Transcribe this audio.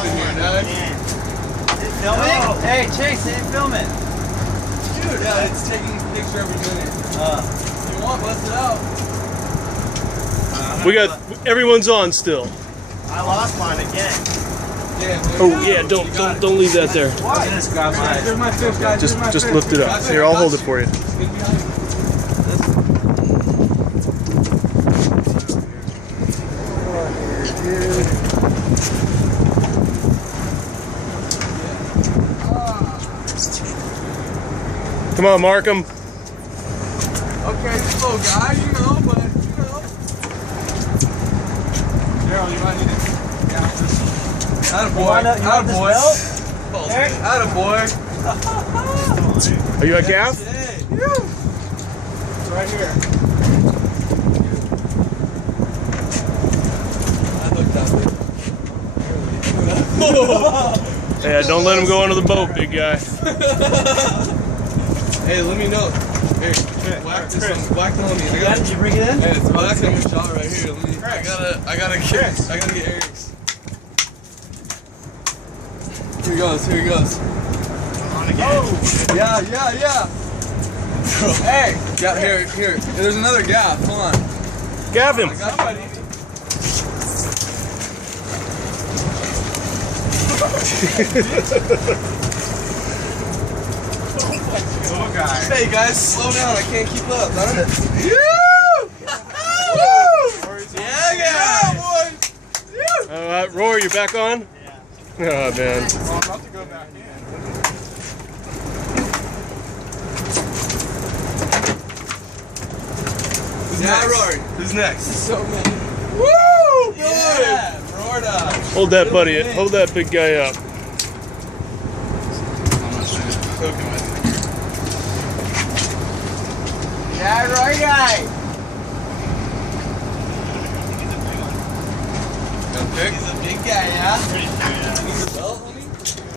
up in here, Dad. Filming? Oh. Hey, Chase, it ain't filming. Dude, yeah, it's taking a picture every minute. If you want, bust it out. We got, everyone's on still. I lost mine again. Oh yeah, don't leave that there. Why? Just grab mine. Here's my fish, guys. Just lift it up. Here, I'll hold it for you. Come on, mark him. Okay, slow guy, you know, but you know. Daryl, you might need it. Yeah. Attaboy. Attaboy. Attaboy. Are you at Gaff? Hey. It's right here. I looked up. Yeah, don't let him go under the boat, big guy. Hey, let me know. Here, whack this one. Whack the homie. Did you bring it in? Hey, it's whacking your shot right here. Let me. I gotta get Eric's. Here he goes. Here he goes. On again. Oh. Yeah. Hey. Yeah. Here. There's another gap. Hold on. Gaff him. I got somebody. Hey guys, slow down. I can't keep up. Yeah, boy. Rory, you back on? Yeah. Oh man. Well, I'm about to go back in. Rory. Who's next? So many. Woo! Yeah, Florida. Hold that buddy. Hold that big guy up. Yeah, Rory guy. He's a big guy, yeah? He's a belt, homie?